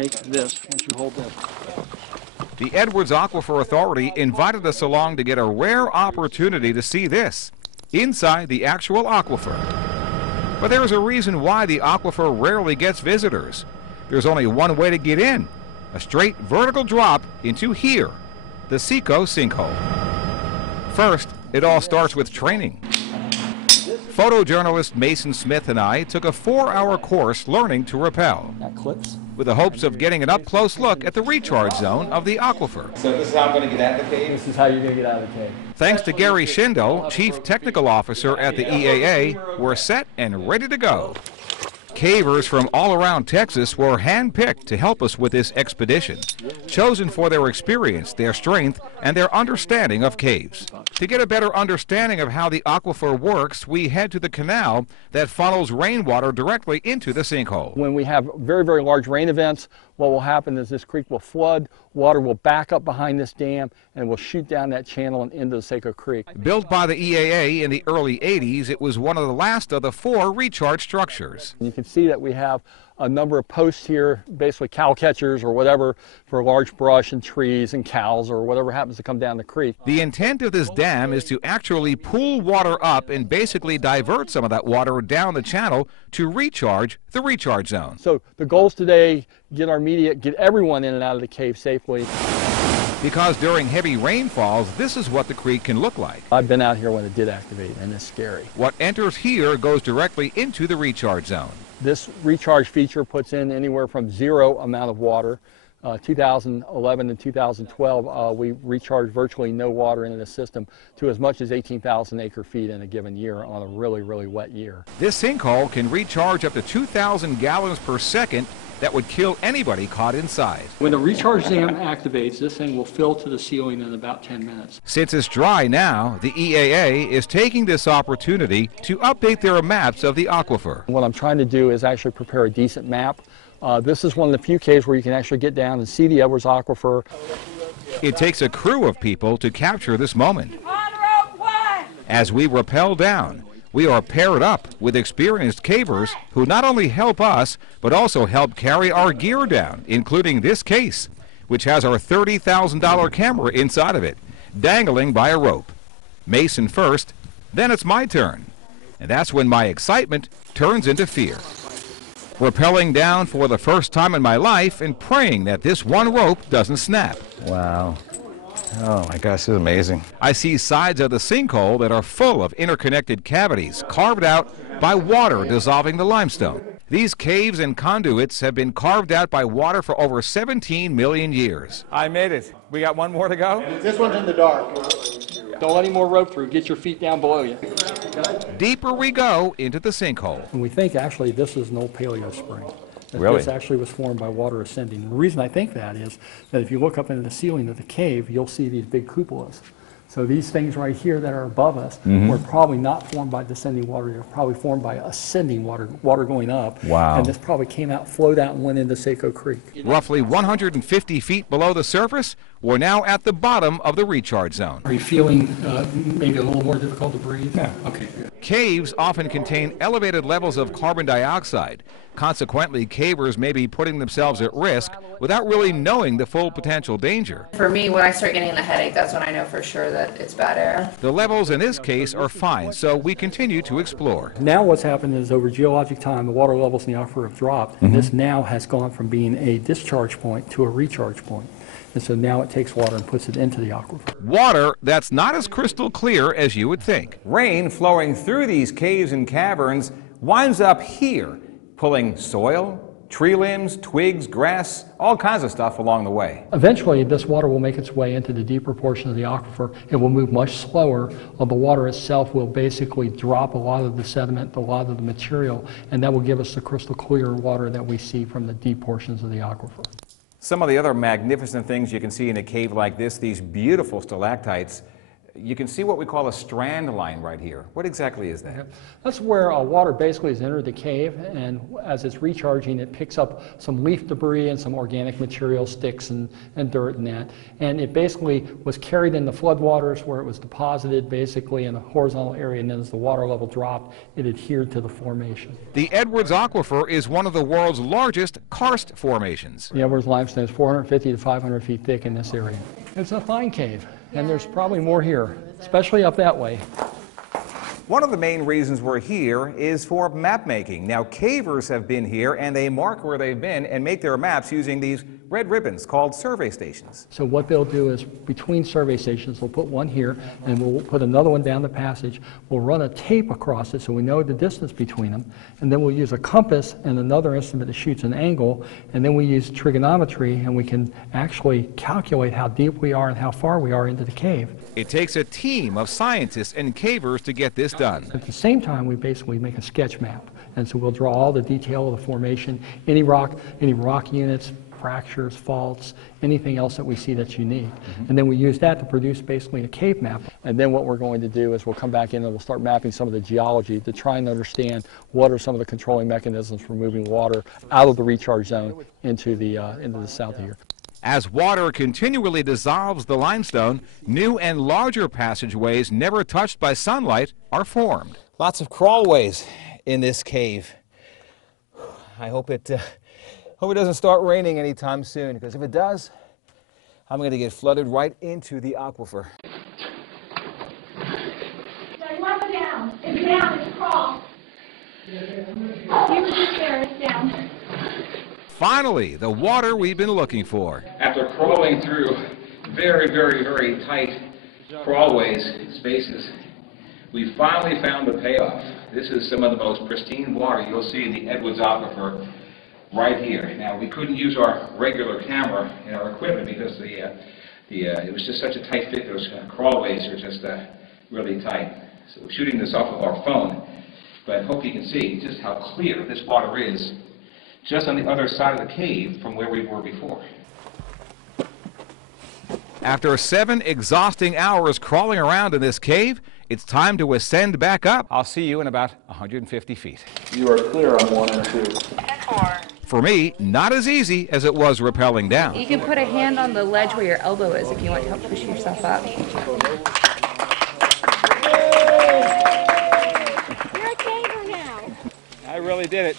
take this once you hold this. The Edwards Aquifer Authority invited us along to get a rare opportunity to see this, inside the actual aquifer. But there's a reason why the aquifer rarely gets visitors. There's only one way to get in, a straight vertical drop into here, the Seco sinkhole. First, it all starts with training. Photojournalist Mason Smith and I took a 4-hour course learning to rappel, with the hopes of getting an up-close look at the recharge zone of the aquifer. So this is how I'm going to get out of the cave? This is how you're going to get out of the cave. Thanks to Gary Schindel, Chief Technical Officer at the EAA, we're set and ready to go. Cavers from all around Texas were handpicked to help us with this expedition, chosen for their experience, their strength, and their understanding of caves. To get a better understanding of how the aquifer works, we head to the canal that funnels rainwater directly into the sinkhole. When we have very, very large rain events, what will happen is this creek will flood, water will back up behind this dam, and will shoot down that channel and into the Seco Creek. Built by the EAA in the early 80s, it was one of the last of the 4 recharge structures. You can see that we have a number of posts here, basically cow catchers or whatever, for large brush and trees and cows or whatever happens to come down the creek. The intent of this dam is to actually pull water up and basically divert some of that water down the channel to recharge the recharge zone. So the goals today, get our media, get everyone in and out of the cave safely. Because during heavy rainfalls, this is what the creek can look like. I've been out here when it did activate, and it's scary. What enters here goes directly into the recharge zone. This recharge feature puts in anywhere from 0 amount of water. 2011 and 2012, we recharged virtually no water into the system to as much as 18,000 acre-feet in a given year on a really, really wet year. This sinkhole can recharge up to 2,000 gallons per second. That would kill anybody caught inside. When the recharge dam activates, this thing will fill to the ceiling in about 10 minutes. Since it's dry now, the EAA is taking this opportunity to update their maps of the aquifer. What I'm trying to do is actually prepare a decent map. This is one of the few caves where you can actually get down and see the Edwards Aquifer. It takes a crew of people to capture this moment. As we rappel down, we are paired up with experienced cavers who not only help us, but also help carry our gear down, including this case, which has our $30,000 camera inside of it, dangling by a rope. Mason first, then it's my turn. And that's when my excitement turns into fear. Rappelling down for the first time in my life and praying that this one rope doesn't snap. Wow. Oh my gosh, this is amazing. I see sides of the sinkhole that are full of interconnected cavities carved out by water dissolving the limestone. These caves and conduits have been carved out by water for over 17 million years. I made it. We got one more to go? This one's in the dark. Don't let any more rope through. Get your feet down below you. Deeper we go into the sinkhole. And we think actually this is an old paleo spring. Really? This actually was formed by water ascending. The reason I think that is that if you look up into the ceiling of the cave, you'll see these big cupolas. So these things right here that are above us were probably not formed by descending water. They're probably formed by ascending water, water going up. Wow. And this probably came out, flowed out, and went into Seco Creek. Roughly 150 feet below the surface, we're now at the bottom of the recharge zone. Are you feeling maybe a little more difficult to breathe? Yeah. Okay, good. Caves often contain elevated levels of carbon dioxide. Consequently, cavers may be putting themselves at risk without really knowing the full potential danger. For me, when I start getting the headache, that's when I know for sure that it's bad air. The levels in this case are fine, so we continue to explore. Now what's happened is over geologic time, the water levels in the aquifer have dropped, and this now has gone from being a discharge point to a recharge point. And so now it takes water and puts it into the aquifer. Water that's not as crystal clear as you would think. Rain flowing through these caves and caverns winds up here, pulling soil, tree limbs, twigs, grass, all kinds of stuff along the way. Eventually, this water will make its way into the deeper portion of the aquifer. It will move much slower, while the water itself will basically drop a lot of the sediment, a lot of the material, and that will give us the crystal clear water that we see from the deep portions of the aquifer. Some of the other magnificent things you can see in a cave like this, these beautiful stalactites, You can see what we call a strand line right here. What exactly is that? That's where water basically has entered the cave, and as it's recharging, it picks up some leaf debris and some organic material, sticks and dirt and that. And it basically was carried in the floodwaters where it was deposited basically in a horizontal area, and then as the water level dropped, it adhered to the formation. The Edwards Aquifer is one of the world's largest karst formations. The Edwards limestone is 450 to 500 feet thick in this area. It's a fine cave, and there's probably more here, especially up that way. One of the main reasons we're here is for map making. Now, cavers have been here and they mark where they've been and make their maps using these red ribbons called survey stations. So what they'll do is between survey stations, we'll put one here and we'll put another one down the passage. We'll run a tape across it so we know the distance between them. And then we'll use a compass and another instrument that shoots an angle. And then we use trigonometry and we can actually calculate how deep we are and how far we are into the cave. It takes a team of scientists and cavers to get this done. At the same time, we basically make a sketch map. And so we'll draw all the detail of the formation, any rock units, fractures, faults, anything else that we see that's unique. And then we use that to produce basically a cave map. And then what we're going to do is we'll come back in and we'll start mapping some of the geology to try and understand what are some of the controlling mechanisms for moving water out of the recharge zone into the south here. As water continually dissolves the limestone, new and larger passageways never touched by sunlight are formed. Lots of crawlways in this cave. I hope it doesn't start raining anytime soon, because if it does, I'm going to get flooded right into the aquifer. You want to go down. It's down. It's crawl. You were just there. It's down. Finally, the water we've been looking for. After crawling through very, very, very tight crawlways, spaces, we finally found the payoff. This is some of the most pristine water you'll see in the Edwards Aquifer right here. Now, we couldn't use our regular camera and our equipment because it was just such a tight fit. Those crawlways are just really tight. So we're shooting this off of our phone, but I hope you can see just how clear this water is just on the other side of the cave from where we were before. After 7 exhausting hours crawling around in this cave, it's time to ascend back up. I'll see you in about 150 feet. You are clear on 1 and 2. 10-4. For me, not as easy as it was rappelling down. You can put a hand on the ledge where your elbow is if you want to help push yourself up. You're a caver now. I really did it.